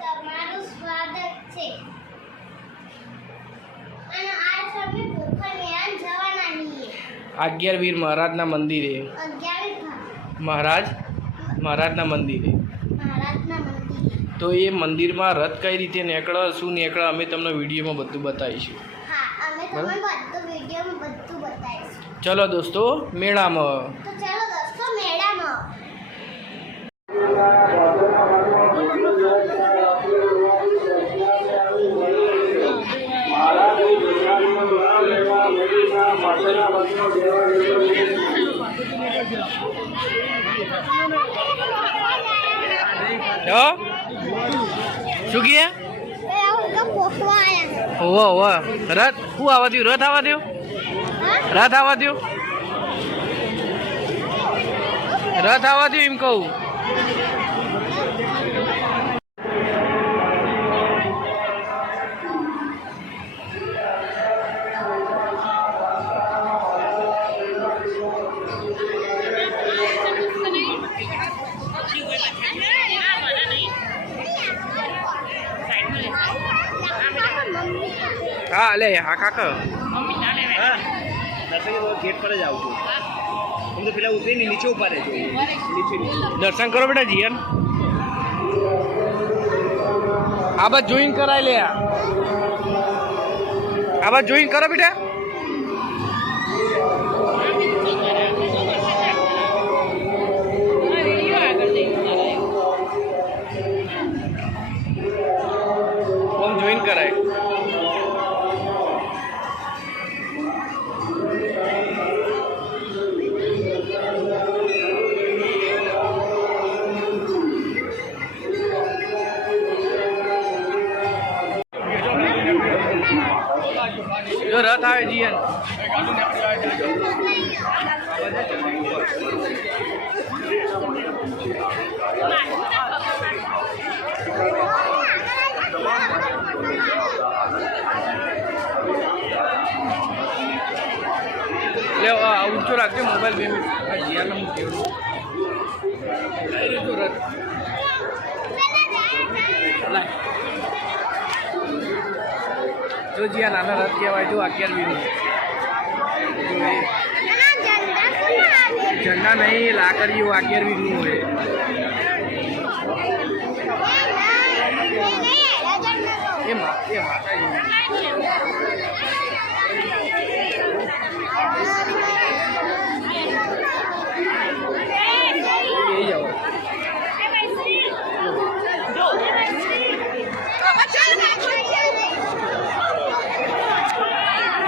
તમારું સ્વાગત છે અને આજ અમે ભોખર મેળામાં જવાના છીએ 11 વીર મહારાજના મંદિરે 11 મહારાજના મંદિરે તો એ મંદિરમાં રથ કઈ રીતે નીકળે શું નીકળે અમે તમને વિડીયોમાં બધું બતાવીશું. હા અમે તમને બધું વિડીયોમાં બધું બતાવીશું. ચલો દોસ્તો મેળામાં. તો ચાલો દોસ્તો મેળામાં. શું કહે? ઓવા રથ શું આવવા દઉં? રથ આવવા દઉં? રથ આવવા દઉં? રથ આવવા દઉં એમ કહું. હા લે હા કાકા गेट पर जाओ तुम तो फिलहाल उतरे नहीं, नीचे ऊपर है नीचे દર્શન કરો બેટા જીયન. આ બાદ જોઈન કરાય લે. આ બાદ જોઈન કરો બેટા. કોમ જોઈન કરાય. જો રથ આવે જીયન. લે ઊંચો રાખજો મોબાઈલ 2 મિનિટ. જીયાને મૂકી રથ જો જીયા નાના રથ કહેવાય. જો 11 વીરનું ઝંડા નહીં લાકડીઓ 11 વીરનું હોય. એ માતાજી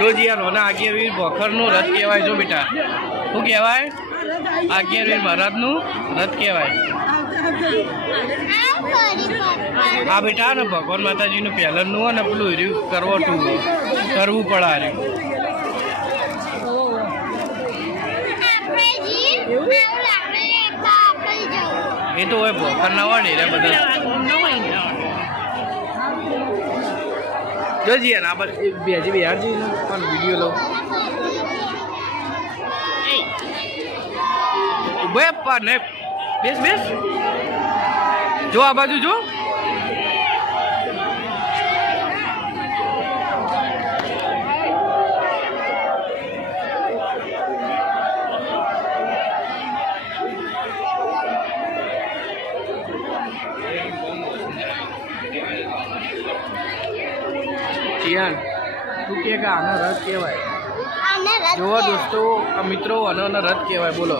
જો જીયા નોના 11 વીર ભોખરનું રથ કહેવાય. જો બેટા શું કહેવાય? 11 વીર મહારાજનું રથ કહેવાય. હા બેટા ને ભગવાન માતાજીનું પહેલનનું હોય ને પેલું હીર્યું કરવું પડે. હાર્યું એ તો હોય ભોખર ના હોય ને એટલે બધા. જો જીયા ના આપણે બેજી બિહાર જઈને પણ વિડીયો લઉં. ઉભે ને બેસ બેસ. જો આ બાજુ જો. જીયાન તું કે આનો રથ કહેવાય. જુઓ દોસ્તો મિત્રો આનો રથ કહેવાય. બોલો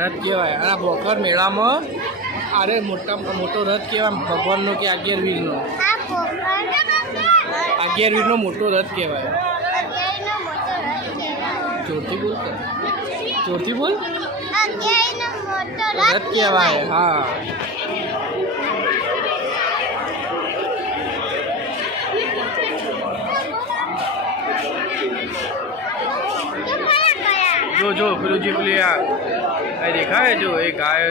રથ કહેવાય. અને ભોખર મેળામાં અરે મોટો રથ કહેવાય ભગવાનનો કે 11 વીરનો. 11 વીરનો મોટો રથ કહેવાય. જોરથી બોલ. જોરથી બોલ. રથ કહેવાય. હા જો જો પેલું જે પેલી આ દેખાય જો એ ગાય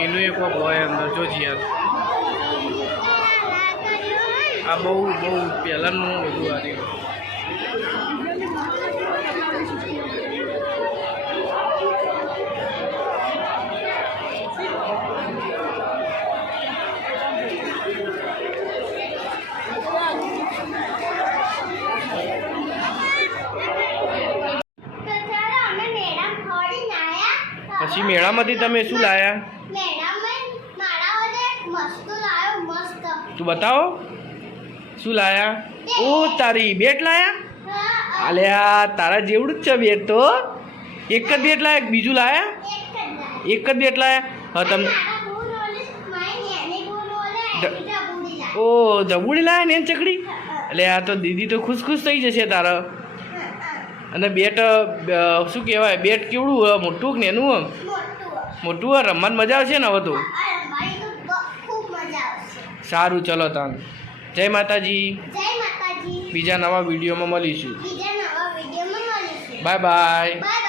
એનું એક હોય અંદર. જો જીયા આ બહુ પહેલાંનું બધું આ રહ્યું. પછી મેળામાંથી તમે શું લાયા? મેળામાં મારા વડે એક મસ્ત લાયો મસ્ત. તું બતાવો શું લાયા? ઓ તારી બેટ લાયા? હા, અલ્યા તારા જેવડું જ છે બેટ તો. એક જ બેટ લાયા બીજું લાયા? એક જ લાયો. એક જ બેટ લાયા? હા તમે મારા બહુ નોલેજ મારી એની બહુ નોલેજ બીજા બુડી લાય. ઓ જબુડી લાયા ને ચકડી? એટલે આ તો દીદી તો ખુશ ખુશ થઈ જશે તારા. અને બેટ શું કહેવાય બેટ કેવડું મોટું કે નેનું? મોટું રમવાની મજા આવશે ને હવે તો. મારી તો ખૂબ મજા આવશે. સારું ચલો તાન જય માતાજી. જય માતાજી. બીજા નવા વિડીયોમાં મળીશું. બીજા નવા વિડીયોમાં મળીશું. Bye bye. બાય.